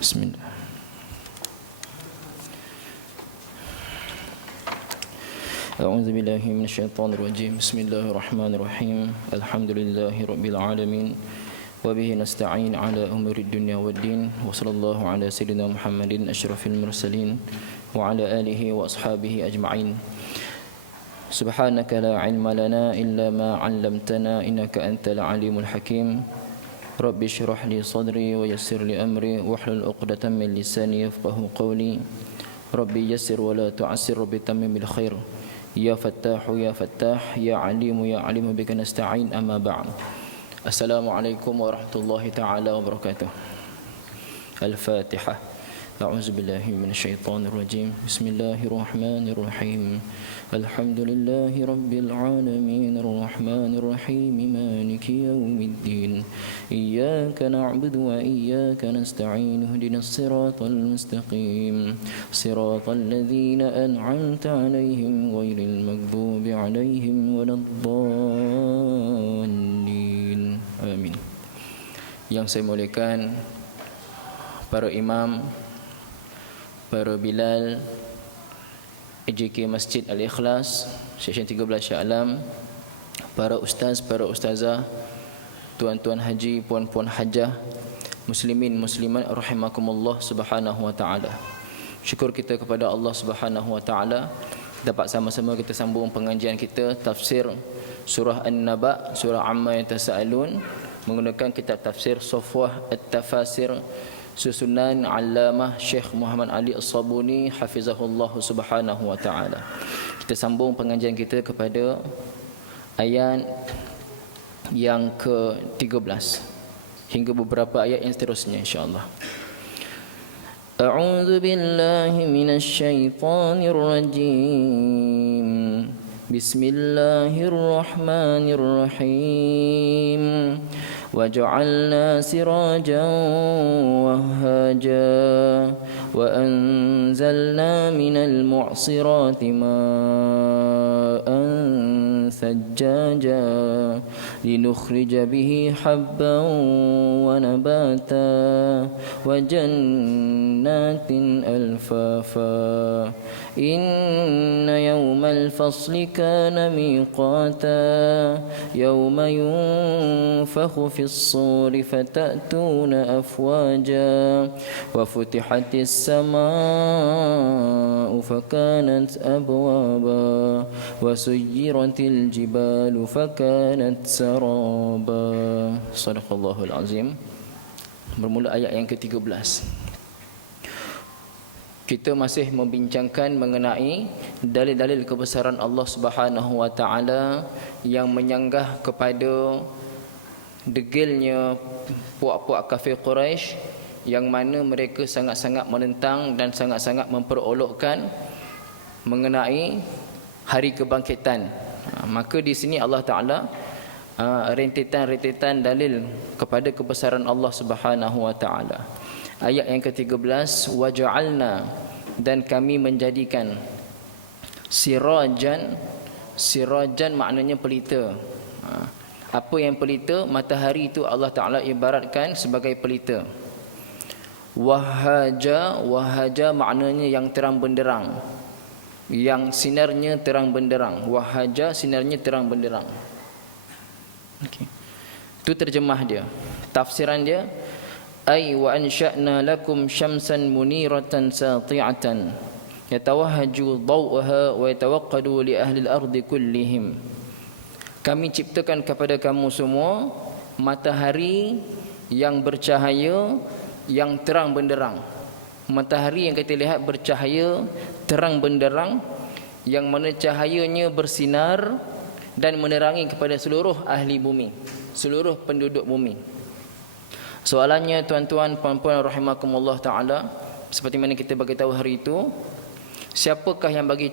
Bismillah. A'udzu billahi minasyaitonir rajim. Bismillahirrahmanirrahim. Alhamdulillahi rabbil alamin. Wa bihi nasta'in ala umuri dunya waddin. Wa sallallahu ala sayyidina Muhammadin asyrafil mursalin wa ala alihi wa ashabihi ajma'in. Subhanaka la ilma lana illa ma 'allamtana innaka antal alimul hakim. Rabbi shrah li sadri wa yassir li amri wahlul 'uqdatam min lisani yafqahu qawli. Rabbi yassir wa la tu'assir rabbi tammim bil khair. Ya Fattahu ya Fattah, ya Alimu ya Alimu bika nasta'in, amma ba'd. Assalamualaikum warahmatullahi ta'ala wabarakatuh. Al-Fatihah. A'udzu billahi minasyaitonir rajim. Bismillahirrahmanirrahim. Alhamdulillahi rabbil alamin, arrahmanir rahim, maliki yaumiddin. Iyyaka na'budu wa iyyaka nasta'in. Ihdinas siratal mustaqim. Siratal ladzina an'amta 'alaihim ghairil maghdubi 'alaihim waladdallin. Amin. Yang saya muliakan para imam, para Bilal, AJK Masjid Al-Ikhlas, Seksyen 13 Shah Alam, para ustaz, para ustazah, tuan-tuan haji, puan-puan hajah, muslimin, muslimat, rahimakumullah subhanahu wa ta'ala. Syukur kita kepada Allah subhanahu wa ta'ala dapat sama-sama kita sambung pengajian kita tafsir surah An-Naba, surah Amma Yatasa'alun, menggunakan kitab tafsir Safwah At-Tafasir susunan Allamah Syekh Muhammad Ali As-Sabuni hafizahullah subhanahu wa ta'ala. Kita sambung pengajian kita kepada ayat yang ke-13 hingga beberapa ayat yang seterusnya insya-Allah. A'udzu billahi minasy syaithanir rajim. Bismillahirrahmanirrahim. وجعلنا سراجا وهاجا وأنزلنا من المعصرات ماء ثجاجا لنخرج به حبا ونباتا وجنات ألفافا إن يوم الفصل كان ميقاتا يوم ينفخ في الصور فتأتون أفواجا وفتحت السماء فكانت أبوابا وسيرت الجبال فكانت سرابا. صدق الله العظيم. Bermula ayat yang ke-13. Kita masih membincangkan mengenai dalil-dalil kebesaran Allah Subhanahu wa taala yang menyanggah kepada degilnya puak-puak kafir Quraisy yang mana mereka sangat-sangat menentang dan sangat-sangat memperolokkan mengenai hari kebangkitan. Maka di sini Allah Taala rentetan-rentetan dalil kepada kebesaran Allah Subhanahu wa taala. Ayat yang ke-13, waja'alna, dan kami menjadikan sirajan. Sirajan maknanya pelita. Apa yang pelita? Matahari itu Allah Ta'ala ibaratkan sebagai pelita. Wahaja, wahaja maknanya yang terang benderang, yang sinarnya terang benderang. Wahaja, sinarnya terang benderang. Okay. Itu terjemah dia. Tafsiran dia, ay wa ansha'na lakum syamsan muniratan sati'atan yatawahhaju daw'aha wa yatawaqqadu li ahli al-ardi kullihim. Kami ciptakan kepada kamu semua matahari yang bercahaya, yang terang benderang. Matahari yang kita lihat bercahaya terang benderang, yang mana cahayanya bersinar dan menerangi kepada seluruh ahli bumi, seluruh penduduk bumi. Soalannya tuan-tuan, puan-puan rahimakumullah ta'ala, seperti mana kita bagi tahu hari itu, siapakah yang bagi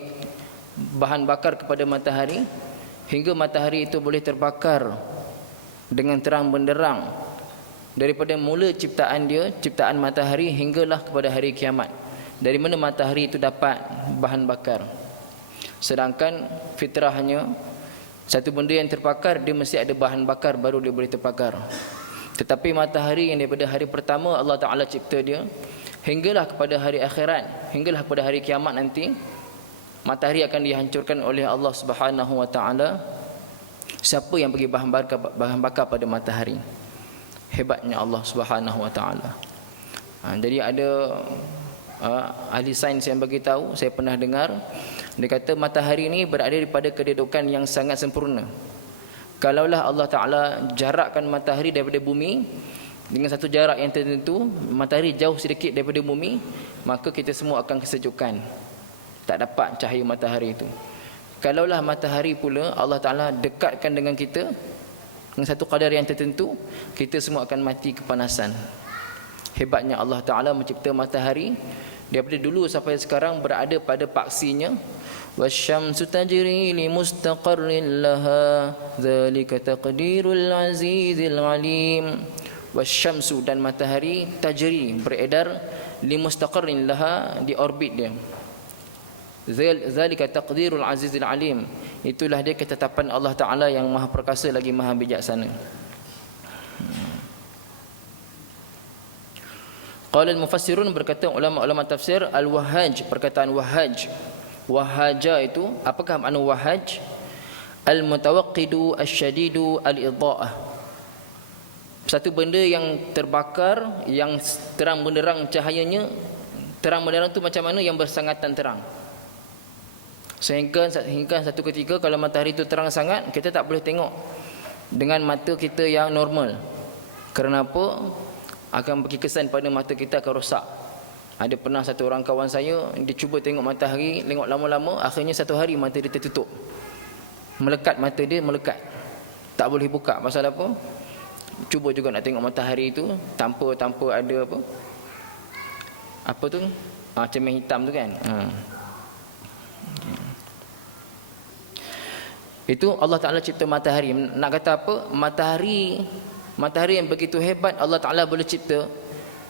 bahan bakar kepada matahari hingga matahari itu boleh terbakar dengan terang benderang daripada mula ciptaan dia, ciptaan matahari hinggalah kepada hari kiamat. Dari mana matahari itu dapat bahan bakar? Sedangkan fitrahnya satu benda yang terbakar dia mesti ada bahan bakar baru dia boleh terbakar. Tetapi matahari yang daripada hari pertama Allah Ta'ala cipta dia, hinggalah kepada hari akhirat, hinggalah kepada hari kiamat nanti, matahari akan dihancurkan oleh Allah Subhanahu Wa Ta'ala. Siapa yang bagi bahan bakar pada matahari? Hebatnya Allah Subhanahu Wa Ta'ala. Jadi ada ahli sains yang bagi tahu, saya pernah dengar, dia kata matahari ini berada pada kedudukan yang sangat sempurna. Kalaulah Allah Ta'ala jarakkan matahari daripada bumi dengan satu jarak yang tertentu, matahari jauh sedikit daripada bumi, maka kita semua akan kesejukan, tak dapat cahaya matahari itu. Kalaulah matahari pula Allah Ta'ala dekatkan dengan kita dengan satu kadar yang tertentu, kita semua akan mati kepanasan. Hebatnya Allah Ta'ala mencipta matahari, daripada dulu sampai sekarang berada pada paksinya. Wasyamsu tajri li mustaqarrin laha dzalika taqdirul azizil alim. Wasyamsu, dan matahari, tajri, beredar, li mustaqarrin laha, di orbit dia. Dzalika taqdirul azizil alim, itulah dia ketetapan Allah Ta'ala yang maha perkasa lagi maha bijaksana. Qala al-mufassirun, berkata ulama-ulama tafsir, al-wahhaj, perkataan wahhaj, wahaja itu, apakah makna wahaj? Al-mutawaqqidu asyadidu al-idha'ah, satu benda yang terbakar, yang terang benderang cahayanya. Terang benderang itu macam mana? Yang bersangatan terang, sehingga satu ketika kalau matahari itu terang sangat, kita tak boleh tengok dengan mata kita yang normal. Kerana apa? Akan bagi kesan pada mata kita akan rosak. Ada pernah satu orang kawan saya, dia cuba tengok matahari, tengok lama-lama, akhirnya satu hari mata dia tertutup. Melekat, mata dia melekat, tak boleh buka. Pasal apa? Cuba juga nak tengok matahari itu tanpa ada apa tu? Cermin hitam tu kan. Itu Allah Ta'ala cipta matahari. Nak kata apa? Matahari yang begitu hebat Allah Ta'ala boleh cipta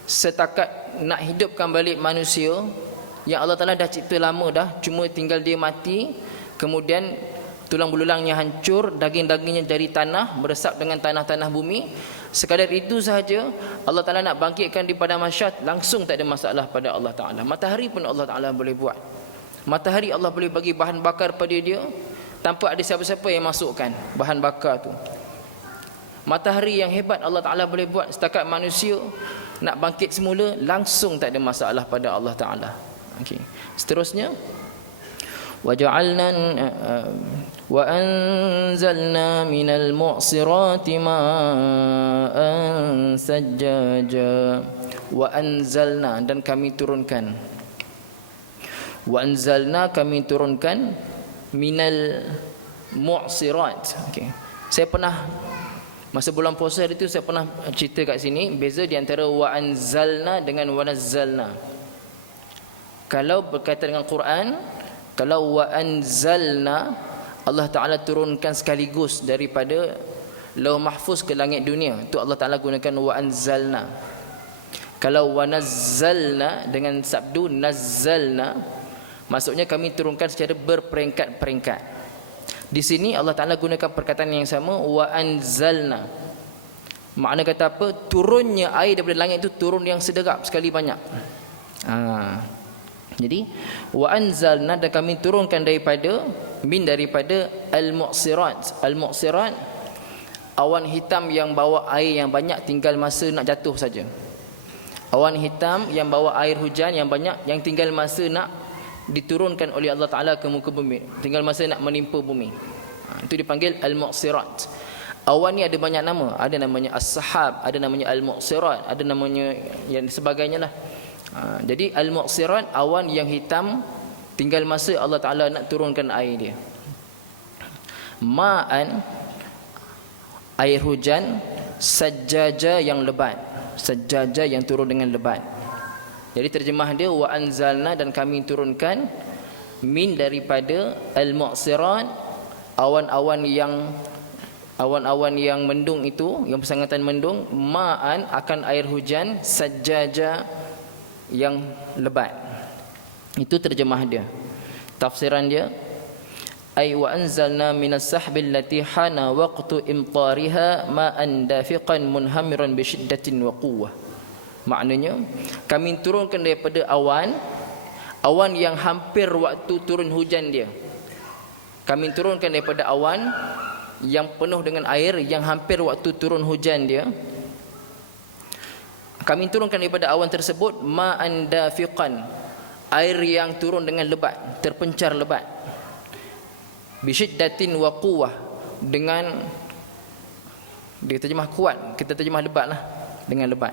setakat nak hidupkan balik manusia yang Allah Ta'ala dah cipta lama dah, cuma tinggal dia mati, kemudian tulang belulangnya hancur, daging-dagingnya dari tanah, meresap dengan tanah-tanah bumi. Sekadar itu sahaja Allah Ta'ala nak bangkitkan di pada masyarakat, langsung tak ada masalah pada Allah Ta'ala. Matahari pun Allah Ta'ala boleh buat. Matahari Allah boleh bagi bahan bakar pada dia tanpa ada siapa-siapa yang masukkan bahan bakar tu. Matahari yang hebat Allah Ta'ala boleh buat, setakat manusia nak bangkit semula, langsung tak ada masalah pada Allah Ta'ala. Okay. Seterusnya, وَجَعَلْنَا وَأَنزَلْنَا مِنَ الْمُعْصِرَاتِ مَاءً سَجَّاجًا. وَأَنزَلْنَا, dan kami turunkan. وَأَنزَلْنَا, kami turunkan, minal mu'sirat. Okay. Saya pernah, masa bulan puasa hari itu, saya pernah cerita kat sini beza di antara wa anzalna dengan wa nazzalna. Kalau berkaitan dengan Quran, kalau wa anzalna, Allah Ta'ala turunkan sekaligus daripada Lauh Mahfuz ke langit dunia, itu Allah Ta'ala gunakan wa anzalna. Kalau wa nazzalna dengan sabdu nazzalna, maksudnya kami turunkan secara berperingkat-peringkat. Di sini Allah Ta'ala gunakan perkataan yang sama, wa anzalna. Makna kata apa? Turunnya air daripada langit itu turun yang sederap sekali banyak. Jadi wa anzalna, dan kami turunkan daripada daripada al-mu'sirat. Al-mu'sirat, awan hitam yang bawa air yang banyak, tinggal masa nak jatuh saja. Awan hitam yang bawa air hujan yang banyak, yang tinggal masa nak diturunkan oleh Allah Ta'ala ke muka bumi, tinggal masa nak menimpa bumi. Itu dipanggil al-mu'sirat. Awan ni ada banyak nama, ada namanya as-sahab, ada namanya al-mu'sirat, ada namanya yang sebagainya lah. Jadi al-mu'sirat, awan yang hitam, tinggal masa Allah Ta'ala nak turunkan air dia. Ma'an, air hujan, sajjaja, yang lebat, sajjaja yang turun dengan lebat. Jadi terjemah dia wa anzalna, dan kami turunkan, min daripada al-mu'sirat, awan-awan yang mendung itu, yang bersangatan mendung, ma'an, akan air hujan, sajjaja, yang lebat. Itu terjemah dia. Tafsiran dia, ay wa anzalna minas sahbil lati hana waqtu imtariha ma'an dafiqan munhamiran bi syiddatin wa quwwah. Maknanya kami turunkan daripada awan yang hampir waktu turun hujan dia. Kami turunkan daripada awan yang penuh dengan air yang hampir waktu turun hujan dia. Kami turunkan daripada awan tersebut ma'an dafiqan, air yang turun dengan lebat, terpencar lebat. Bisyiddatin wa quwwah, dengan, dia terjemah kuat, kita terjemah lebat lah, dengan lebat.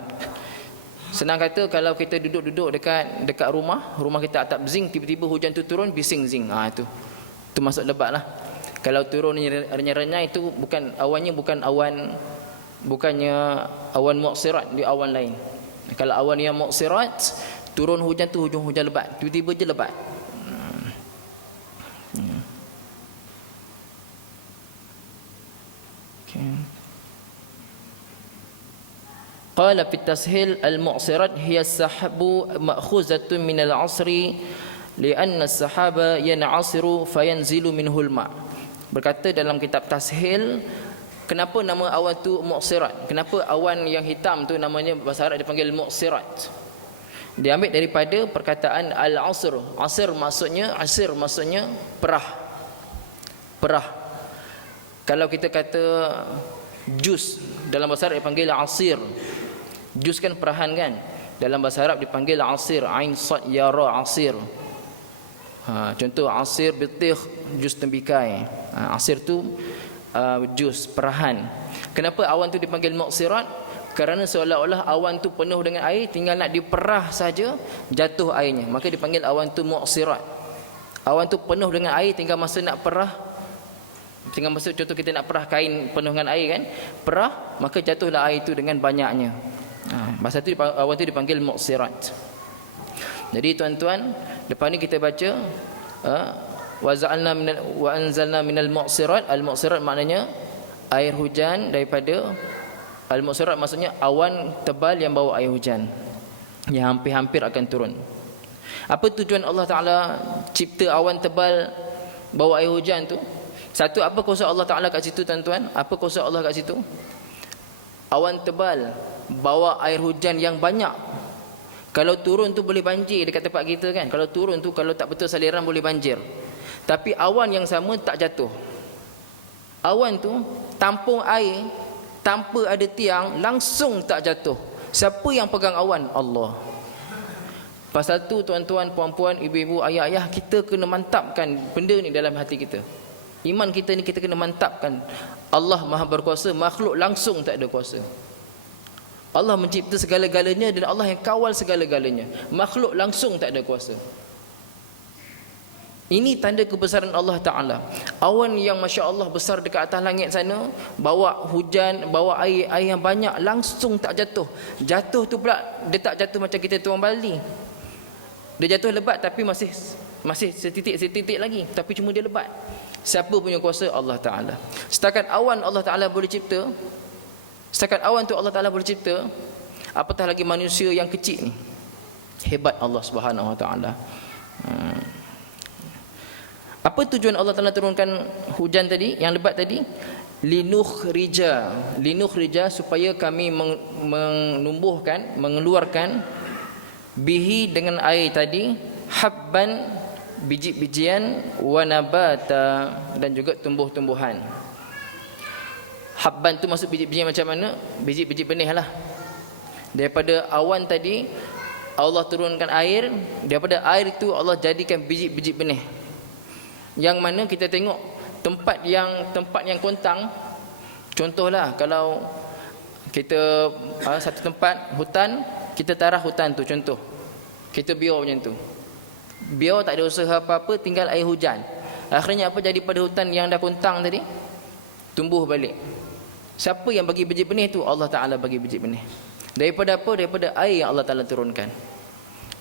Senang kata, kalau kita duduk-duduk dekat rumah kita atap zinc, tiba-tiba hujan tu turun, bising zinc. Itu masuk lebat lah. Kalau turun renyah-renyah itu bukannya awan muqsirat, dia awan lain. Kalau awan yang muqsirat, turun hujan tu hujan lebat, tiba-tiba je lebat. Qala fi tashil al-mu'sirat hiya as-sahabu ma'khuzatun min al-'asri li'anna as-sahaba yan'asiru fayanzilu minhu al-ma'. Berkata dalam kitab tashil, kenapa nama awan tu mu'sirat? Kenapa awan yang hitam tu namanya bahasa Arab dipanggil mu'sirat? Diambil daripada perkataan al-'asr. Asr maksudnya perah. Kalau kita kata jus, dalam bahasa Arab dipanggil asir. Jus kan perahan kan? Dalam bahasa Arab dipanggil asir, ain sad ya ra, asir. Contoh asir bitikh, jus tembikai. Asir tu jus perahan. Kenapa awan tu dipanggil muqsirat? Kerana seolah-olah awan tu penuh dengan air, tinggal nak diperah saja jatuh airnya, maka dipanggil awan tu muqsirat. Awan tu penuh dengan air, tinggal masa nak perah, tinggal masa contoh kita nak perah kain penuh dengan air kan, perah, maka jatuhlah air itu dengan banyaknya. Masa tu awan tu dipanggil muqsirat. Jadi tuan-tuan, depan ni kita baca wa anzalna minal muqsirat. Al-muqsirat maknanya air hujan daripada, al-muqsirat maksudnya awan tebal yang bawa air hujan, yang hampir-hampir akan turun. Apa tujuan Allah Ta'ala cipta awan tebal bawa air hujan tu? Satu, apa kuasa Allah Ta'ala kat situ tuan-tuan? Apa kuasa Allah kat situ? Awan tebal bawa air hujan yang banyak. Kalau turun tu boleh banjir dekat tempat kita kan. Kalau turun tu, kalau tak betul saliran boleh banjir. Tapi awan yang sama tak jatuh. Awan tu tampung air tanpa ada tiang, langsung tak jatuh. Siapa yang pegang awan? Allah. Pasal tu tuan-tuan, puan-puan, ibu-ibu, ayah-ayah, kita kena mantapkan benda ni dalam hati kita. Iman kita ni kita kena mantapkan. Allah Maha berkuasa, makhluk langsung tak ada kuasa. Allah mencipta segala-galanya dan Allah yang kawal segala-galanya. Makhluk langsung tak ada kuasa. Ini tanda kebesaran Allah Ta'ala. Awan yang Masya Allah besar dekat atas langit sana, bawa hujan, bawa air yang banyak, langsung tak jatuh. Jatuh tu pula, dia tak jatuh macam kita tuang bali. Dia jatuh lebat tapi masih setitik lagi, tapi cuma dia lebat. Siapa punya kuasa? Allah Ta'ala. Setakat awan Allah Ta'ala boleh cipta, setakat awan tu Allah Ta'ala boleh cipta, apatah lagi manusia yang kecil ni. Hebat Allah Subhanahu Wa Ta'ala. Apa tujuan Allah Ta'ala turunkan hujan tadi, yang lebat tadi? Linukhrija, supaya kami menumbuhkan, mengeluarkan, bihi dengan air tadi, habban, biji-bijian, wa nabata, dan juga tumbuh-tumbuhan. Habban tu maksud biji-bijian macam mana? Biji-biji benih lah. Daripada awan tadi Allah turunkan air, daripada air itu Allah jadikan biji-biji benih. Yang mana kita tengok tempat yang kontang, contohlah kalau kita satu tempat hutan, kita tarah hutan tu, contoh kita biar macam tu, biar tak ada usaha apa-apa, tinggal air hujan. Akhirnya apa jadi pada hutan yang dah kontang tadi? Tumbuh balik. Siapa yang bagi biji benih tu? Allah Ta'ala bagi biji benih. Daripada apa? Daripada air yang Allah Ta'ala turunkan.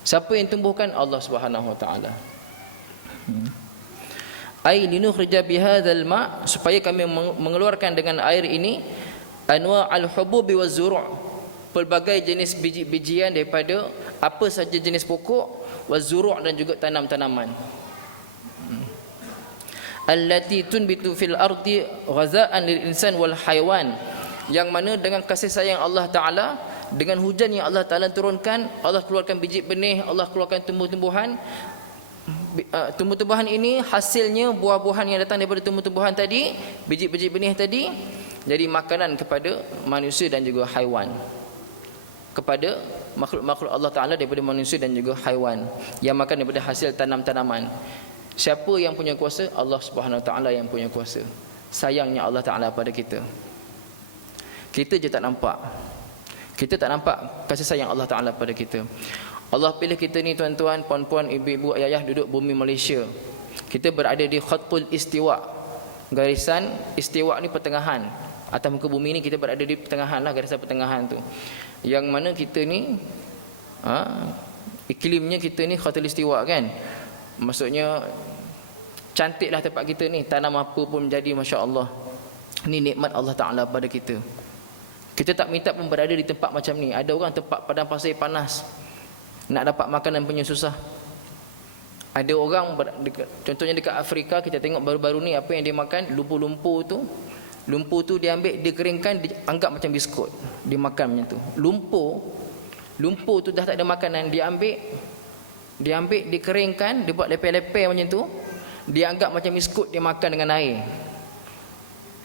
Siapa yang tumbuhkan? Allah Subhanahu Wa Ta'ala. Ai linukhrija bihadzal ma', supaya kami mengeluarkan dengan air ini anwa' al-hububi waz-zuru', pelbagai jenis biji-bijian daripada apa saja jenis pokok, waz-zuru' dan juga tanam-tanaman. allati tunbitu fil ardi ghazaan lil insan wal haiwan, yang mana dengan kasih sayang Allah Ta'ala, dengan hujan yang Allah Ta'ala turunkan, Allah keluarkan biji benih, Allah keluarkan tumbuh-tumbuhan. Tumbuh-tumbuhan ini hasilnya buah-buahan yang datang daripada tumbuh-tumbuhan tadi, biji-biji benih tadi, jadi makanan kepada manusia dan juga haiwan, kepada makhluk-makhluk Allah Ta'ala daripada manusia dan juga haiwan yang makan daripada hasil tanam-tanaman. Siapa yang punya kuasa? Allah Subhanahu Wa Ta'ala yang punya kuasa. Sayangnya Allah Ta'ala pada kita, kita je tak nampak. Kita tak nampak kasih sayang Allah Ta'ala pada kita. Allah pilih kita ni tuan-tuan, puan-puan, ibu-ibu, ayah-ayah duduk bumi Malaysia. Kita berada di khatul istiwa. Garisan istiwa ni pertengahan. Atas muka bumi ni kita berada di pertengahan lah, garisan pertengahan tu. Yang mana kita ni iklimnya kita ni khatul istiwa kan. Maksudnya cantiklah tempat kita ni, tanam apa pun jadi masya-Allah. Ni nikmat Allah Ta'ala pada kita. Kita tak minta pun berada di tempat macam ni. Ada orang tempat padang pasir panas, nak dapat makanan punya susah. Ada orang contohnya dekat Afrika, kita tengok baru-baru ni apa yang dia makan, lumpur-lumpur tu. Lumpur tu dia ambil, dia keringkan, dia anggap macam biskut, dia makan macam tu. Lumpur tu dah tak ada makanan, dia ambil, dia keringkan, dia buat lepeh-lepeh macam tu, dia anggap macam biskut, dia makan dengan air.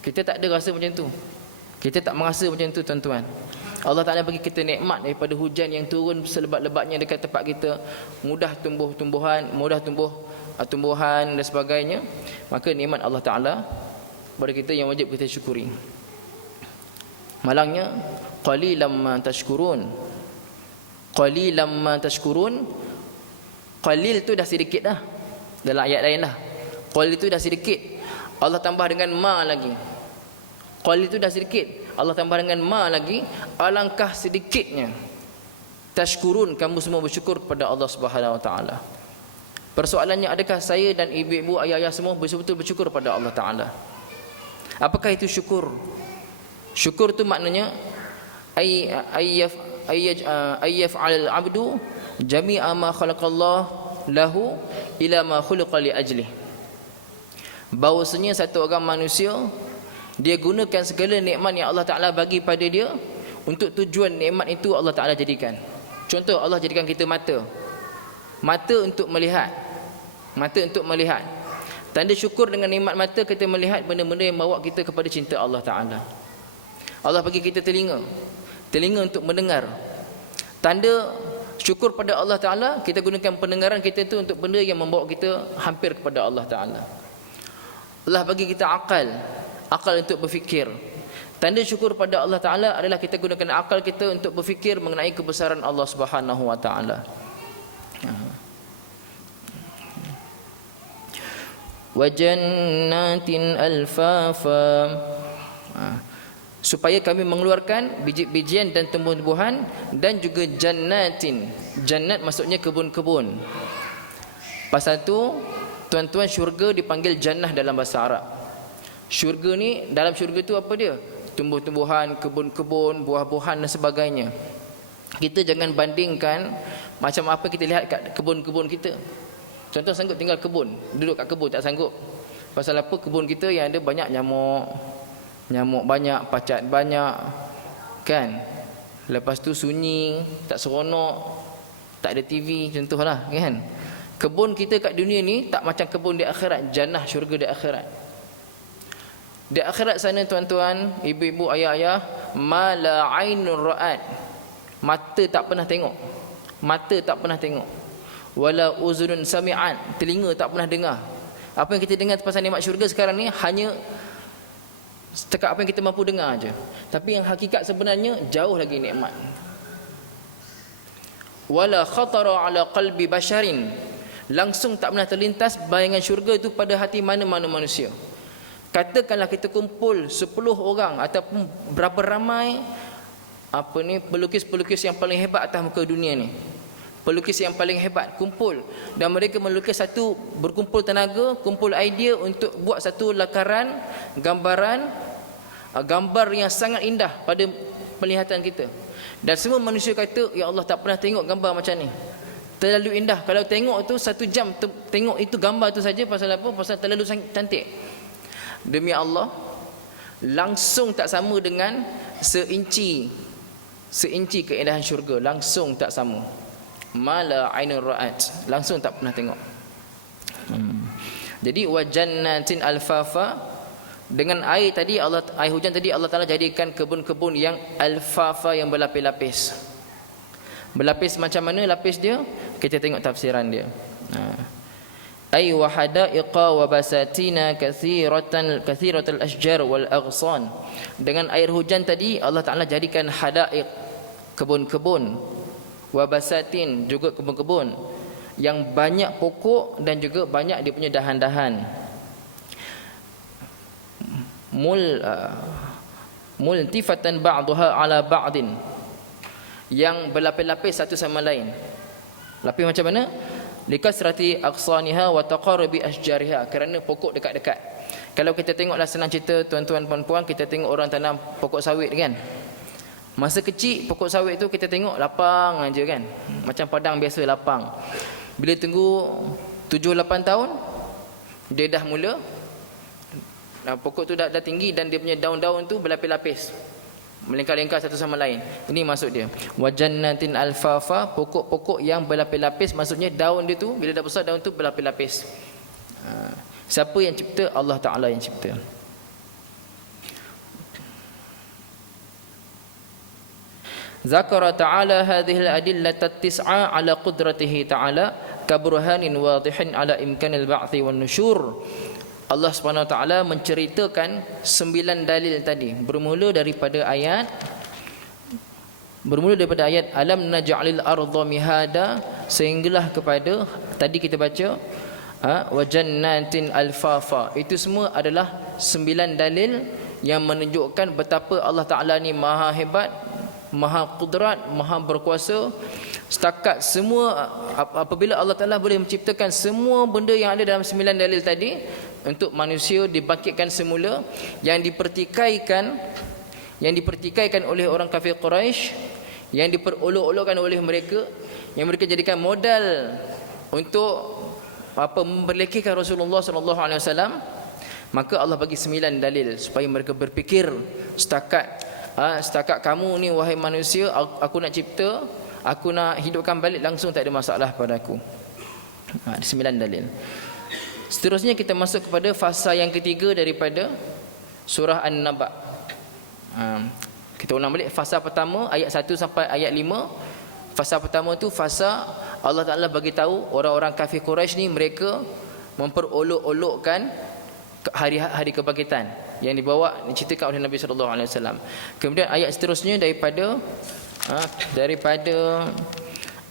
Kita tak ada rasa macam tu. Kita tak merasa macam tu tuan-tuan. Allah Ta'ala bagi kita nikmat daripada hujan yang turun selebat-lebatnya dekat tempat kita, mudah tumbuh tumbuhan dan sebagainya. Maka nikmat Allah Ta'ala pada kita yang wajib kita syukuri. Malangnya qalilam ma tashkurun. Qalilam ma tashkurun. Qalil tu dah sedikit dah. Dalam ayat lain lah, qalil tu dah sedikit, Allah tambah dengan ma lagi. Qalil itu dah sedikit, Allah tambah dengan ma lagi, alangkah sedikitnya tashkurun, kamu semua bersyukur kepada Allah Subhanahu Wa Ta'ala. Persoalannya, adakah saya dan ibu-ibu, ayah-ayah semua betul-betul bersyukur kepada Allah Ta'ala? Apakah itu syukur? Syukur itu maknanya ayyaf'al al-'abdu jami'a ma khalaqallah lahu ila ma khuliqa li ajlih. Bahawasanya satu orang manusia, dia gunakan segala nikmat yang Allah Ta'ala bagi pada dia, untuk tujuan nikmat itu Allah Ta'ala jadikan. Contoh, Allah jadikan kita mata. Mata untuk melihat. Mata untuk melihat. Tanda syukur dengan nikmat mata, kita melihat benda-benda yang bawa kita kepada cinta Allah Ta'ala. Allah bagi kita telinga. Telinga untuk mendengar. Tanda syukur pada Allah Ta'ala, kita gunakan pendengaran kita itu untuk benda yang membawa kita hampir kepada Allah Ta'ala. Allah bagi kita akal. Akal untuk berfikir. Tanda syukur pada Allah Ta'ala adalah kita gunakan akal kita untuk berfikir mengenai kebesaran Allah Subhanahu Wa Ta'ala. Wa jannatin alfafa. Supaya kami mengeluarkan biji-bijian dan tumbuh-tumbuhan, dan juga jannatin. Jannat maksudnya kebun-kebun. Pasal tu tuan-tuan, syurga dipanggil jannah dalam bahasa Arab. Syurga ni, dalam syurga tu apa dia? Tumbuh-tumbuhan, kebun-kebun, buah-buahan dan sebagainya. Kita jangan bandingkan macam apa kita lihat kat kebun-kebun kita. Contoh, sanggup tinggal kebun, duduk kat kebun, tak sanggup. Pasal apa? Kebun kita yang ada banyak nyamuk. Nyamuk banyak, pacat banyak, kan? Lepas tu sunyi, tak seronok, tak ada TV, contohlah, kan? Kebun kita kat dunia ni tak macam kebun di akhirat, jannah, syurga di akhirat. Di akhirat sana tuan-tuan, ibu-ibu, ayah-ayah, ma la ainur ra'at. Mata tak pernah tengok. Mata tak pernah tengok. Wala uzunun sami'at. Telinga tak pernah dengar. Apa yang kita dengar pasal nikmat syurga sekarang ni hanya setakat apa yang kita mampu dengar aja. Tapi yang hakikat sebenarnya jauh lagi nikmat. Wala khatara ala qalbi basharin. Langsung tak pernah terlintas bayangan syurga itu pada hati mana-mana manusia. Katakanlah kita kumpul 10 orang ataupun berapa ramai pelukis-pelukis yang paling hebat atas muka dunia ni. Pelukis yang paling hebat kumpul, dan mereka melukis satu, berkumpul tenaga, kumpul idea untuk buat satu lakaran gambar yang sangat indah pada penglihatan kita. Dan semua manusia kata, ya Allah, tak pernah tengok gambar macam ni. Terlalu indah. Kalau tengok tu 1 jam tengok itu gambar tu saja. Pasal apa? Pasal terlalu cantik. Demi Allah, langsung tak sama dengan seinci keindahan syurga. Langsung tak sama. Mala ainur ra'at, langsung tak pernah tengok. Jadi wa jannatin alfafa, dengan air tadi air hujan tadi Allah Taala jadikan kebun-kebun yang alfafa, yang berlapis-lapis. Berlapis macam mana lapis dia? Kita tengok tafsiran dia. Ay wa hadaiqa wa basatina kathiratal ashjar wal aghsan. Dengan air hujan tadi Allah Taala jadikan hadaiq, kebun-kebun, wa basatin, juga kebun-kebun yang banyak pokok dan juga banyak dia punya dahan-dahan. Multifatan ba'daha ala ba'din, yang berlapis-lapis satu sama lain. Lapis macam mana? Likasrati aqsaniha wa taqarubi ashjariha, kerana pokok dekat-dekat. Kalau kita tengoklah senang cerita tuan-tuan puan-puan, kita tengok orang tanam pokok sawit kan. Masa kecil pokok sawit tu kita tengok lapang aja kan. Macam padang biasa lapang. Bila tunggu 7-8 tahun dia dah mula, pokok tu dah tinggi dan dia punya daun-daun tu berlapis-lapis, melingkar-lingkar satu sama lain. Ini maksud dia. Wa jannatin alfafa, pokok-pokok yang berlapis-lapis, maksudnya daun dia tu bila dah besar, daun tu berlapis-lapis. Siapa yang cipta? Allah Taala yang cipta. Zakara ta'ala hadhihi al-adillata at-tis'a ala qudratihi ta'ala kaburhanin wadihin ala imkanil ba'thi wan nusyur. Allah Subhanahu Wa Taala menceritakan 9 dalil tadi, bermula daripada ayat alam naj'alil arda mihada, sehinggalah kepada tadi kita baca wa jannatin alfafa. Itu semua adalah 9 dalil yang menunjukkan betapa Allah Taala ni maha hebat, maha kudrat, maha berkuasa. Setakat semua, apabila Allah Taala boleh menciptakan semua benda yang ada dalam 9 dalil tadi untuk manusia dibangkitkan semula, yang dipertikaikan oleh orang kafir Quraisy, yang diperolok-olokkan oleh mereka, yang mereka jadikan modal untuk memperlekehkan Rasulullah sallallahu alaihi wasallam, maka Allah bagi 9 dalil supaya mereka berfikir, setakat kamu ni wahai manusia, aku nak cipta, aku nak hidupkan balik langsung, tak ada masalah pada aku. Ada 9 dalil. Seterusnya kita masuk kepada fasa yang ketiga daripada surah An-Naba. Kita ulang balik fasa pertama ayat 1 sampai ayat 5. Fasa pertama tu fasa Allah Taala bagi tahu orang-orang kafir Quraisy ni mereka memperolok-olokkan hari kebangkitan yang diceritakan oleh Nabi sallallahu alaihi wasallam. Kemudian ayat seterusnya daripada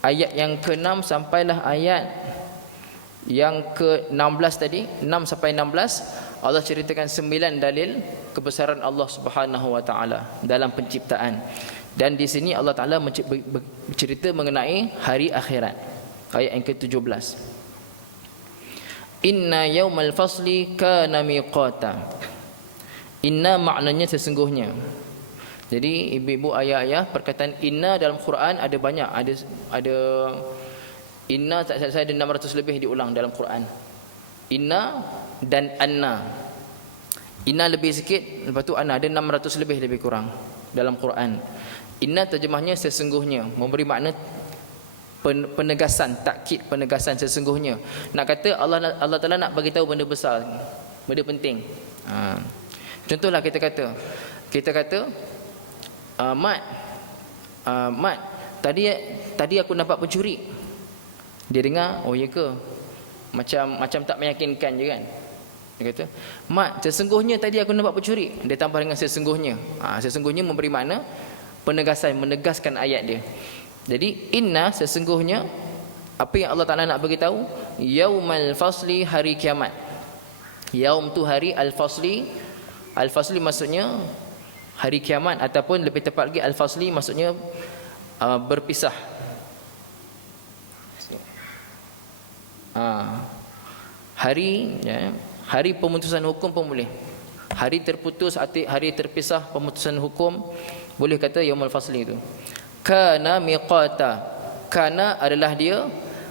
ayat yang ke-6 sampailah ayat yang ke-16 tadi, 6 sampai 16, Allah ceritakan 9 dalil kebesaran Allah Subhanahu Wa Taala dalam penciptaan. Dan di sini Allah Taala bercerita mengenai hari akhirat. Ayat yang ke-17. Inna yaumal fasli kana miqata. Inna maknanya sesungguhnya. Jadi ibu-ibu, ayah-ayah, perkataan inna dalam Quran ada banyak, ada inna saya ada 600 lebih diulang dalam Quran. Inna dan anna. Inna lebih sikit, lepas tu anna, ada 600 lebih kurang dalam Quran. Inna terjemahnya sesungguhnya, memberi makna penegasan, takkid, penegasan sesungguhnya. Nak kata Allah Taala nak bagi tahu benda besar, benda penting. Contohlah kita kata Mat, tadi aku nampak pencuri. Dia dengar, oh ya ke? Macam tak meyakinkan je kan. Dia kata, Mat, sesungguhnya tadi aku nampak pencuri. Dia tambah dengan sesungguhnya. Sesungguhnya memberi makna penegasan, menegaskan ayat dia. Jadi inna sesungguhnya, apa yang Allah Taala nak bagi tahu, yaumal fasli, hari kiamat. Yaum tu hari, al-fasli. Al-fasli maksudnya hari kiamat, ataupun lebih tepat lagi al-fasli maksudnya berpisah. Hari pemutusan hukum pun boleh. Hari terputus, hari terpisah, pemutusan hukum, boleh kata yaumul fasli itu. Kana miqata. Kana adalah dia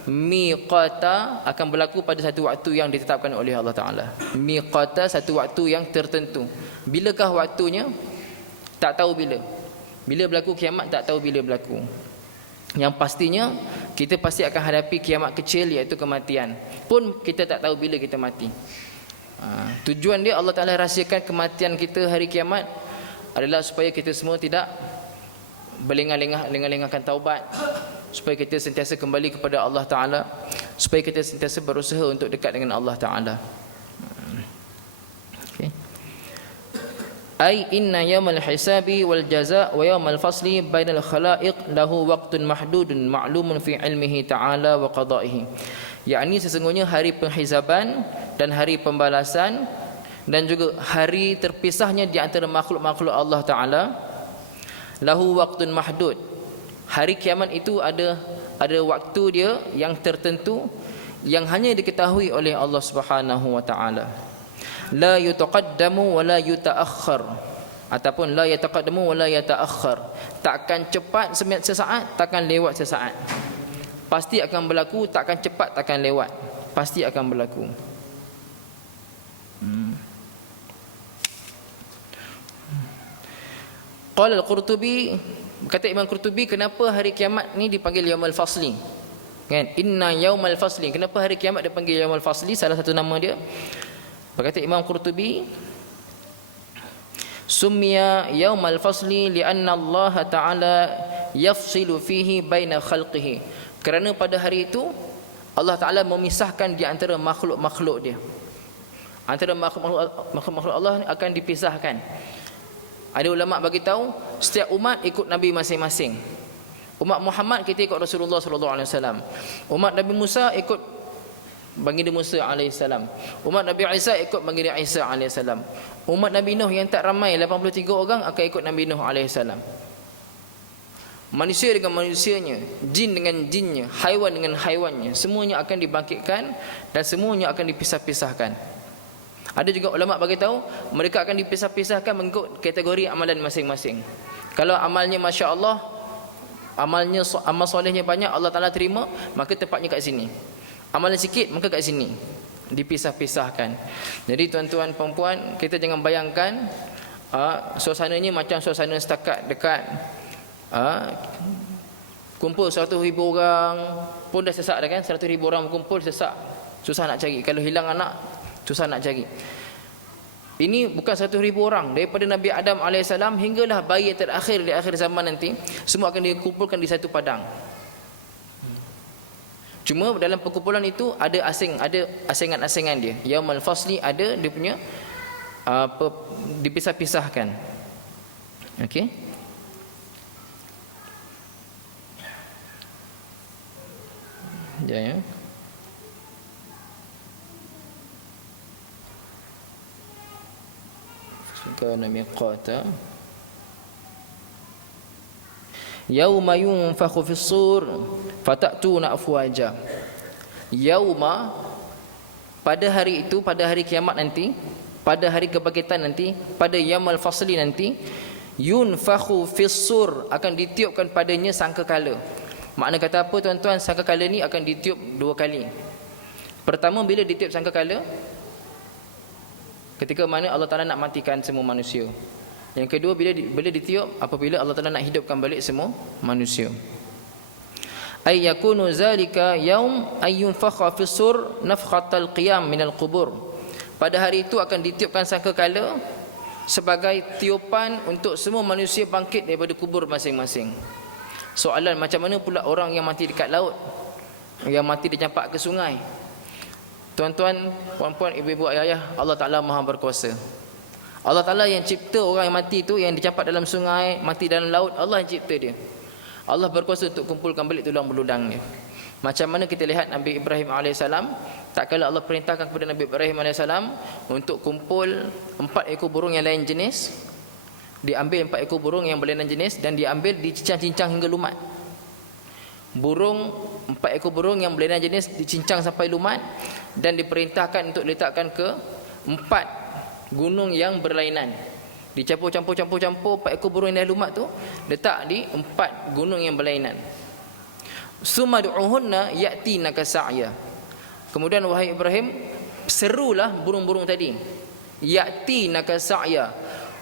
miqata, akan berlaku pada satu waktu yang ditetapkan oleh Allah Ta'ala. Miqata, satu waktu yang tertentu. Bilakah waktunya? Tak tahu bila. Bila berlaku kiamat, tak tahu bila berlaku. Yang pastinya kita pasti akan hadapi kiamat kecil, iaitu kematian. Pun kita tak tahu bila kita mati. Tujuan dia Allah Ta'ala rahsiakan kematian kita hari kiamat adalah supaya kita semua tidak berlengah-lengahkan taubat, supaya kita sentiasa kembali kepada Allah Ta'ala, supaya kita sentiasa berusaha untuk dekat dengan Allah Ta'ala. Okay. Ay inna yawmal hisabi wal jaza' wa yawmal fasli bainal khalaiq lahu waqtun mahdudun ma'lumun fi ilmihi ta'ala wa qada'ihi. Yakni sesungguhnya hari penghisaban dan hari pembalasan dan juga hari terpisahnya di antara makhluk-makhluk Allah Ta'ala, lahu waqtun mahdud. Hari kiamat itu ada waktu dia yang tertentu yang hanya diketahui oleh Allah Subhanahu wa Ta'ala. La yutaqaddamu wa la yutaakhir, ataupun la yataqaddamu wa la yataakhir. Takkan cepat sesaat, takkan lewat sesaat. Pasti akan berlaku, takkan cepat, takkan lewat. Pasti akan berlaku. Qala al-Qurtubi, kata Imam Qurtubi, kenapa hari kiamat ni dipanggil Yaumul Fasli? Kan? Inna Yaumul Fasli. Kenapa hari kiamat dipanggil Yaumul Fasli? Salah satu nama dia. Berkata Imam Qurtubi, summiya Yaumul Fasli li'anna Allah Ta'ala yafsilu fihi baina khalqihi. Kerana pada hari itu Allah Ta'ala memisahkan di antara makhluk-makhluk dia. Antara makhluk-makhluk Allah akan dipisahkan. Ada ulama bagi tahu setiap umat ikut Nabi masing-masing. Umat Muhammad kita ikut Rasulullah sallallahu alaihi wasallam. Umat Nabi Musa ikut baginda Musa alaihi salam. Umat Nabi Isa ikut baginda Isa alaihi salam. Umat Nabi Nuh yang tak ramai 83 orang akan ikut Nabi Nuh alaihi salam. Manusia dengan manusianya, jin dengan jinnya, haiwan dengan haiwannya, semuanya akan dibangkitkan dan semuanya akan dipisah-pisahkan. Ada juga ulama bagi tahu mereka akan dipisah-pisahkan mengikut kategori amalan masing-masing. Kalau amalnya masya-Allah, amal solehnya banyak, Allah Taala terima, maka tempatnya kat sini. Amalan sikit, maka kat sini. Dipisah-pisahkan. Jadi tuan-tuan puan-puan, kita jangan bayangkan suasananya macam suasana setakat dekat kumpul 100,000 orang pun dah sesak dah kan. 100,000 orang berkumpul sesak, susah nak cari. Kalau hilang anak, susah nak cari. Ini bukan 100,000 orang. Daripada Nabi Adam AS hinggalah bayi terakhir di akhir zaman nanti, semua akan dikumpulkan di satu padang. Cuma dalam perkumpulan itu ada asingan-asingan dia. Yaumul Fasli ada dia punya dipisah-pisahkan. Okey. Ya. Kana miqata yauma yunfakhu fis sur fatatuna afwaja. Yauma, pada hari itu, pada hari kiamat nanti, pada hari kebangkitan nanti, pada yaumul fasli nanti, yunfakhu fis sur, akan ditiupkan padanya sangkakala. Makna kata apa tuan-tuan? Sangkakala ni akan ditiup 2 kali. Pertama, bila ditiup sangkakala, ketika mana Allah Ta'ala nak matikan semua manusia. Yang kedua, bila ditiup apabila Allah Ta'ala nak hidupkan balik semua manusia. Ay yakunu zalika yaum ayyun fakha fis sur nafkhatal qiyam minal qubur. Pada hari itu akan ditiupkan sangkakala sebagai tiupan untuk semua manusia bangkit daripada kubur masing-masing. Soalan, macam mana pula orang yang mati dekat laut, yang mati dicampak ke sungai? Tuan-tuan, puan-puan, ibu-ibu, ayah-ayah, Allah Ta'ala Maha berkuasa. Allah Ta'ala yang cipta orang yang mati itu, yang dicampak dalam sungai, mati dalam laut, Allah yang cipta dia. Allah berkuasa untuk kumpulkan balik tulang beludang dia. Macam mana kita lihat Nabi Ibrahim AS, tak kala Allah perintahkan kepada Nabi Ibrahim AS untuk kumpul 4 ekor burung yang lain jenis, diambil 4 ekor burung yang berlainan jenis dan diambil, dicincang-cincang hingga lumat. Burung 4 ekor burung yang berlainan jenis dicincang sampai lumat dan diperintahkan untuk letakkan ke 4 gunung yang berlainan. Dicampur-campur 4 ekor burung yang dah lumat tu letak di 4 gunung yang berlainan. Summa du'uhunna ya'tinaka sa'ya. Kemudian wahai Ibrahim, serulah burung-burung tadi. Ya'tinaka sa'ya.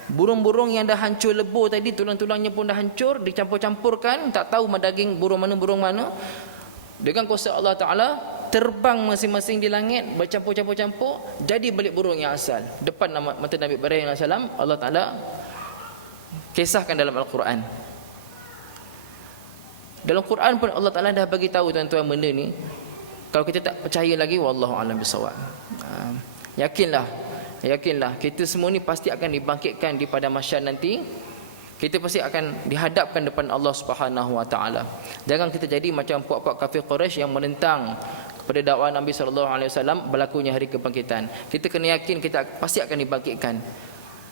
Burung-burung yang dah hancur lebur tadi, tulang-tulangnya pun dah hancur, dicampur-campurkan, tak tahu daging burung mana. Dengan kuasa Allah Ta'ala, terbang masing-masing di langit, bercampur-campur, jadi balik burung yang asal. Depan mata Nabi Ibrahim AS, Allah Ta'ala kisahkan dalam Al-Quran. Dalam Quran pun Allah Ta'ala dah bagi tahu tuan-tuan benda ni. Kalau kita tak percaya lagi, wallahu a'lam bissawab. Yakinlah kita semua ni pasti akan dibangkitkan di pada mahsyar nanti. Kita pasti akan dihadapkan depan Allah Subhanahu wa taala. Jangan kita jadi macam puak-puak kafir Quraisy yang menentang kepada dakwah Nabi sallallahu alaihi wasallam berlakunya hari kebangkitan. Kita kena yakin kita pasti akan dibangkitkan.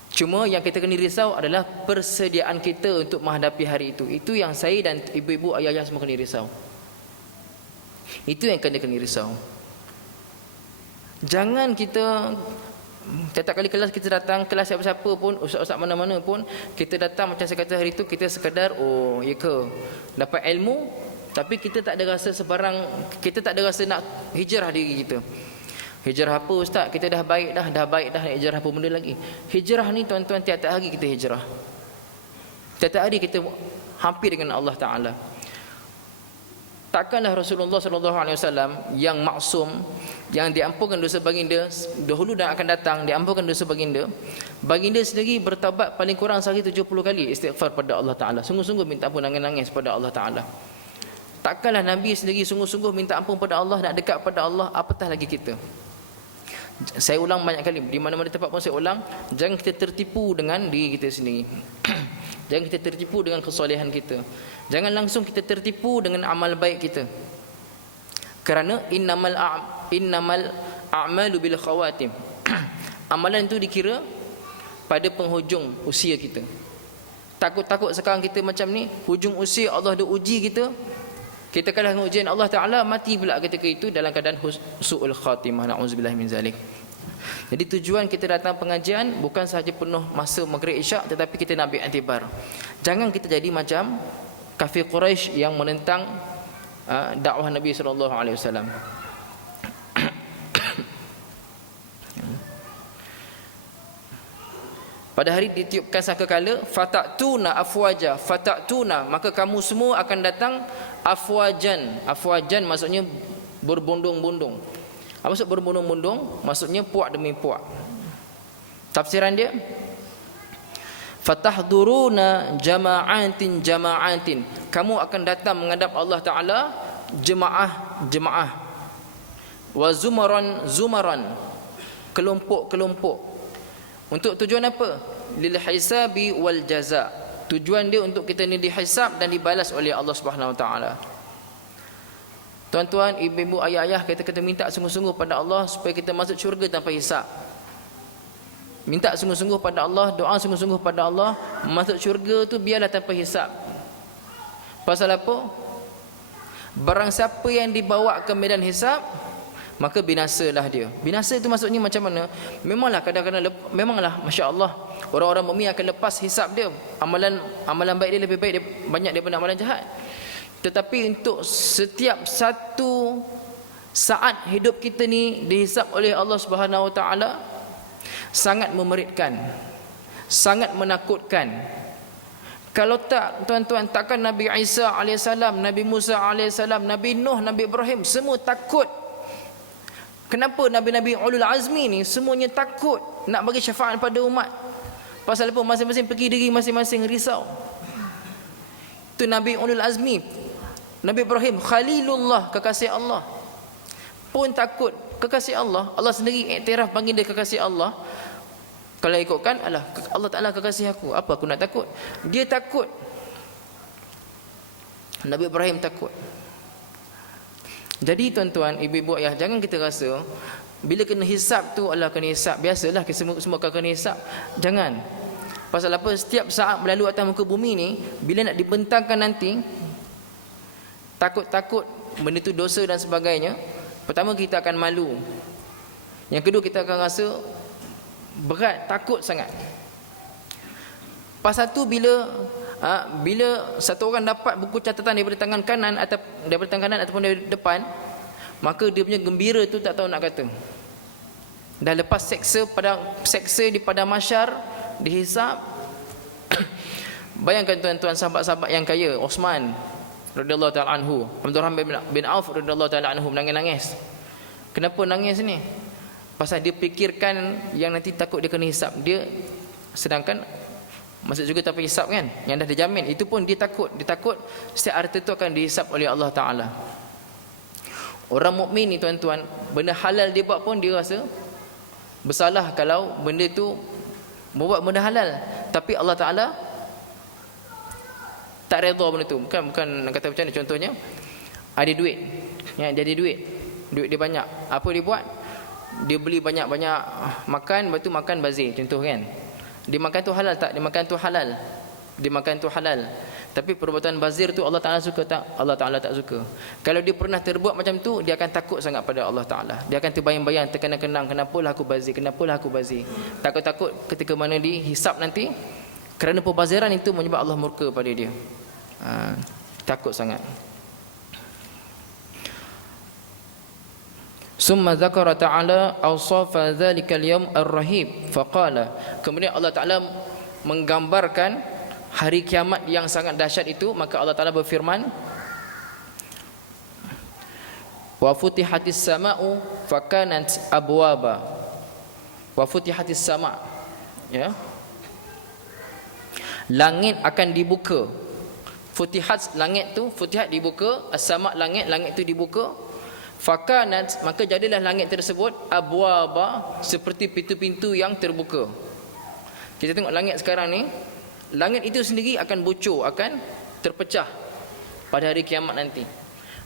Cuma yang kita kena risau adalah persediaan kita untuk menghadapi hari itu. Itu yang saya dan ibu-ibu, ayah-ayah semua kena risau. Itu yang kena risau. Jangan kita setiap kali kelas kita datang, kelas siapa-siapa pun, ustaz-ustaz mana-mana pun, kita datang macam saya kata hari tu, kita sekadar ya ke, dapat ilmu, tapi kita tak ada rasa sebarang, kita tak ada rasa nak hijrah diri kita. Hijrah apa ustaz? Kita dah baik dah nak hijrah apa benda lagi? Hijrah ni tuan-tuan, tiap-tiap hari kita hijrah. Tiap-tiap hari kita hampir dengan Allah Ta'ala. Takkanlah Rasulullah SAW yang maksum, yang diampunkan dosa baginda dahulu dan akan datang, diampunkan dosa baginda. Baginda sendiri bertaubat paling kurang sehari 70 kali istighfar pada Allah Ta'ala. Sungguh-sungguh minta ampun, nangis-nangis pada Allah Ta'ala. Takkanlah Nabi sendiri sungguh-sungguh minta ampun pada Allah, nak dekat pada Allah, apatah lagi kita. Saya ulang banyak kali, di mana-mana tempat pun saya ulang, jangan kita tertipu dengan diri kita sendiri. Jangan kita tertipu dengan kesolehan kita. Jangan langsung kita tertipu dengan amal baik kita. Kerana innamal a'malu bil khawatim. Amalan itu dikira pada penghujung usia kita. Takut-takut sekarang kita macam ni, hujung usia Allah dah uji kita, kita kalah dengan ujian Allah Ta'ala, mati pula ketika itu dalam keadaan su'ul khatimah. Na'udzubillah min zalik. Jadi tujuan kita datang pengajian bukan sahaja penuh masa maghrib isyak, tetapi kita nak ambil iktibar. Jangan kita jadi macam kafir Quraisy yang menentang dakwah Nabi sallallahu alaihi wasallam. Pada hari ditiupkan sangkakala, fatatuna afwaja, fatatuna, maka kamu semua akan datang afwajan. Afwajan maksudnya berbondong-bondong. Apa maksud berbondong-bondong? Maksudnya puak demi puak. Tafsiran dia, fatahduruna jama'atin. Kamu akan datang menghadap Allah Ta'ala jemaah. Wa zumaran. Kelompok. Untuk tujuan apa? Lil hisabi wal jaza. Tujuan dia untuk kita ni dihisab dan dibalas oleh Allah Subhanahu Wa Ta'ala. Tuan-tuan, ibu-ibu, ayah-ayah, kita minta sungguh-sungguh pada Allah supaya kita masuk syurga tanpa hisab. Minta sungguh-sungguh pada Allah, doa sungguh-sungguh pada Allah, masuk syurga tu biarlah tanpa hisab. Pasal apa? Barang siapa yang dibawa ke medan hisab, maka binasalah dia. Binasa itu maksudnya macam mana? Memanglah kadang-kadang, memanglah masya-Allah, orang-orang mukmin akan lepas hisab dia. Amalan baik dia lebih baik, banyak daripada amalan jahat. Tetapi untuk setiap satu saat hidup kita ni dihisab oleh Allah Subhanahu Wa Ta'ala, sangat memeritkan, sangat menakutkan. Kalau tak, tuan-tuan, takkan Nabi Isa AS, Nabi Musa AS, Nabi Nuh, Nabi Ibrahim semua takut. Kenapa Nabi-Nabi Ulul Azmi ni semuanya takut nak bagi syafaat pada umat? Pasal apa? Masing-masing pergi diri masing-masing risau. Itu Nabi Ulul Azmi. Nabi Ibrahim Khalilullah, kekasih Allah, pun takut kekasih Allah. Allah sendiri iktiraf panggil dia kekasih Allah. Kalau ikutkan, Allah Ta'ala kekasih aku, apa aku nak takut? Dia takut. Nabi Ibrahim takut. Jadi tuan-tuan, ibu-ibu, ayah, jangan kita rasa bila kena hisab tu Allah kena hisab, biasalah kita semua akan kena hisab. Jangan. Pasal apa? Setiap saat berlalu atas muka bumi ni, bila nak dibentangkan nanti, takut-takut benda tu dosa dan sebagainya. Pertama, kita akan malu. Yang kedua, kita akan rasa berat, takut sangat. Pasal tu bila bila satu orang dapat buku catatan daripada tangan kanan atau daripada tangan kanan ataupun dari depan, maka dia punya gembira tu tak tahu nak kata. Dah lepas seksa di padang mahsyar, dihisap. Bayangkan tuan-tuan sahabat-sahabat yang kaya, Osman radhiyallahu taala anhu, Abdurrahman bin Auf radhiyallahu taala anhu menangis. Kenapa nangis ni? Pasal dia fikirkan yang nanti takut dia kena hisap. Dia sedangkan masuk juga tanpa hisap kan, yang dah dijamin. Itu pun dia takut setiap harta tu akan dihisap oleh Allah Taala. Orang mukmin ni tuan-tuan, benda halal dia buat pun dia rasa bersalah kalau benda tu membuat benda halal, tapi Allah Taala tak redha benda tu. Bukan nak kata macam mana, contohnya ada duit, ya, dia ada duit dia banyak, apa dia buat? Dia beli banyak-banyak makan, lepas tu makan bazir, contoh kan. Dia makan tu halal tak? Dia makan tu halal. Tapi perbuatan bazir tu Allah Ta'ala suka tak? Allah Ta'ala tak suka. Kalau dia pernah terbuat macam tu, dia akan takut sangat pada Allah Ta'ala. Dia akan terbayang-bayang, terkenang-kenang, kenapalah aku bazir. Takut-takut ketika mana dihisap nanti, kerana perbaziran itu menyebab Allah murka pada dia. Takut sangat. Summa dzakara ta'ala awsafa dzalikal yawm ar-rahib faqala. Kemudian Allah Ta'ala menggambarkan hari kiamat yang sangat dahsyat itu, maka Allah Ta'ala berfirman, wa futihatis sama'u fakanat abwaba. Wa futihatis sama', ya, langit akan dibuka. Futihat, langit tu, futihat dibuka, as-sama' langit tu dibuka. Fakanat, maka jadilah langit tersebut abwaba, seperti pintu-pintu yang terbuka. Kita tengok langit sekarang ni, langit itu sendiri akan bocor, akan terpecah pada hari kiamat nanti.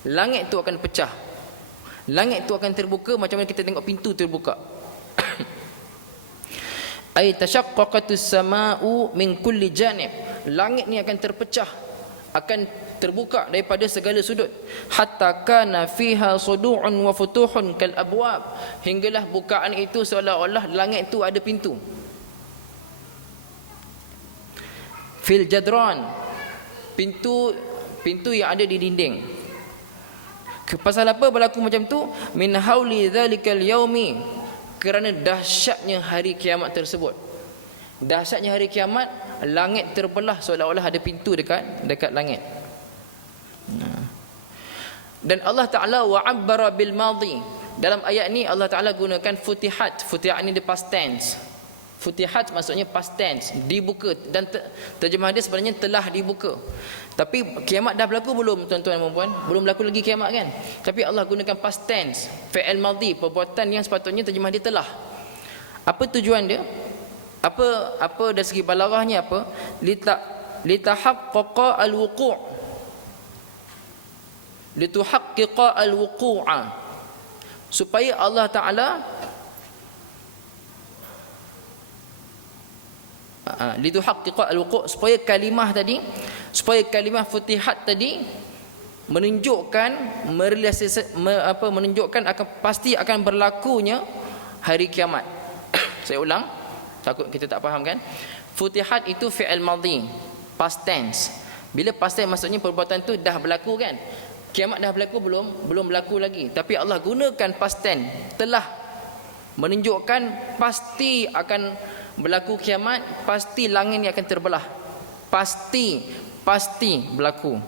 Langit itu akan pecah, langit itu akan terbuka macam mana kita tengok pintu terbuka. Ay tashaqqaqatus sama'u min kulli janib. Langit ni akan terpecah, akan terbuka daripada segala sudut. Hatta kana fiha sudu'un wa futuhun kal abwab. Hinggalah bukaan itu seolah-olah langit itu ada pintu. Fil jadran, pintu yang ada di dinding. Pasal apa berlaku macam tu? Min hauli dzalikal yaumi, kerana dahsyatnya hari kiamat tersebut. Dahsyatnya hari kiamat, langit terbelah seolah-olah ada pintu dekat langit. Dan Allah Ta'ala wa'abbara bil madhi. Dalam ayat ni Allah Ta'ala gunakan futihat. Futihat ni di past tense. Futihat maksudnya past tense, dibuka. Dan terjemah dia sebenarnya telah dibuka. Tapi kiamat dah berlaku belum tuan-tuan dan puan? Belum berlaku lagi kiamat kan? Tapi Allah gunakan past tense, fi'il madhi, perbuatan yang sepatutnya terjemah dia telah. Apa tujuan dia? Apa dari segi balaghahnya apa? Litahaqqaqa al-wuqu'. Lituhaqqiqa al-wuqu'a. Supaya Allah Ta'ala lituhaqqiqa al-wuqu', supaya kalimah supaya kalimah futihat tadi menunjukkan menunjukkan akan pasti akan berlakunya hari kiamat. Saya ulang, takut kita tak faham kan. Futihat itu fi'il madhi, past tense. Bila past tense maksudnya perbuatan tu dah berlaku kan. Kiamat dah berlaku belum berlaku lagi, tapi Allah gunakan past tense, telah, menunjukkan pasti akan berlaku kiamat, pasti langit ni akan terbelah, pasti berlaku.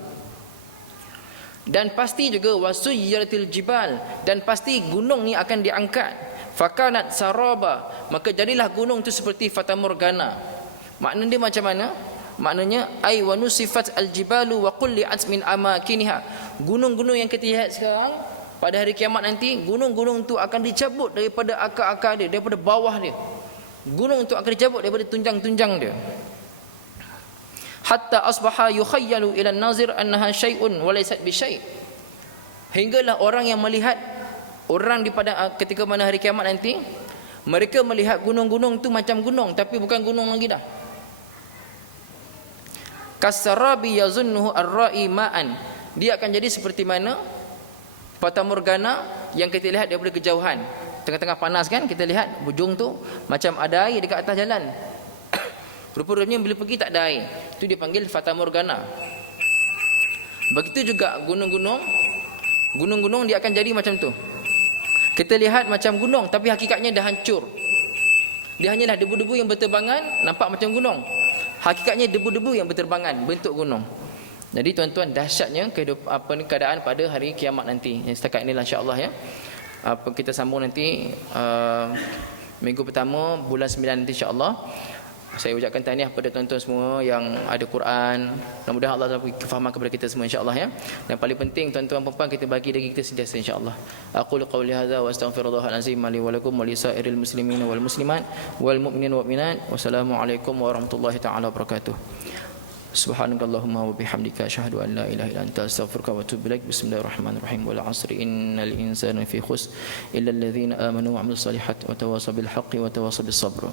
Dan pasti juga wasuyratil jibal, dan pasti gunung ni akan diangkat. Fakanat saraba, maka jadilah gunung tu seperti fata morgana. Makna dia macam mana? Maknanya ay wa nusifat aljibalu wa qulli'at min amakiniha. Gunung-gunung yang kita lihat sekarang, pada hari kiamat nanti gunung-gunung tu akan dicabut daripada akar-akar dia, daripada bawah dia. Gunung tu akan dicabut daripada tunjang-tunjang dia. Hatta asbaha yukhayyalu ila an-nazir annaha syai'un wa laysat bi syai'. Hinggalah orang yang melihat, orang di pada ketika mana hari kiamat nanti, mereka melihat gunung-gunung tu macam gunung tapi bukan gunung lagi dah. Kasarabi yazunnuhu ar-ra'i ma'an. Dia akan jadi seperti mana fata morgana yang kita lihat daripada kejauhan. Tengah-tengah panas kan, kita lihat ujung tu macam ada air dekat atas jalan. Rupa-rupanya bila pergi tak ada air. Itu dia panggil Fata Morgana. Begitu juga gunung-gunung. Gunung-gunung dia akan jadi macam tu. Kita lihat macam gunung tapi hakikatnya dah hancur. Dia hanyalah debu-debu yang berterbangan, nampak macam gunung. Hakikatnya debu-debu yang berterbangan, bentuk gunung. Jadi tuan-tuan, dahsyatnya keadaan pada hari kiamat nanti. Yang setakat inilah insya-Allah ya. Kita sambung nanti minggu pertama bulan 9 nanti insya-Allah. Saya ucapkan tahniah kepada tuan-tuan semua yang ada Quran. Mudah-mudahan Allah beri kefahaman kepada kita semua insya-Allah ya. Dan paling penting tuan-tuan puan-puan kita bagi diri kita sentiasa insya-Allah. Aqulu qawli hadza wa astaghfirullahal azim li wa lakum wa li sa'iril muslimin wal muslimat wal mu'minin wal mu'minat. Wassalamualaikum warahmatullahi taala wabarakatuh. Subhanakallahumma wa bihamdika asyhadu an la ilaha illa anta astaghfiruka wa atubu ilaik. Bismillahirrahmanirrahim. Wal 'asri innal insana fi khusr illa alladhina amanu wa 'amilus solihati wa tawassaw bil haqqi wa tawassaw bis sabr.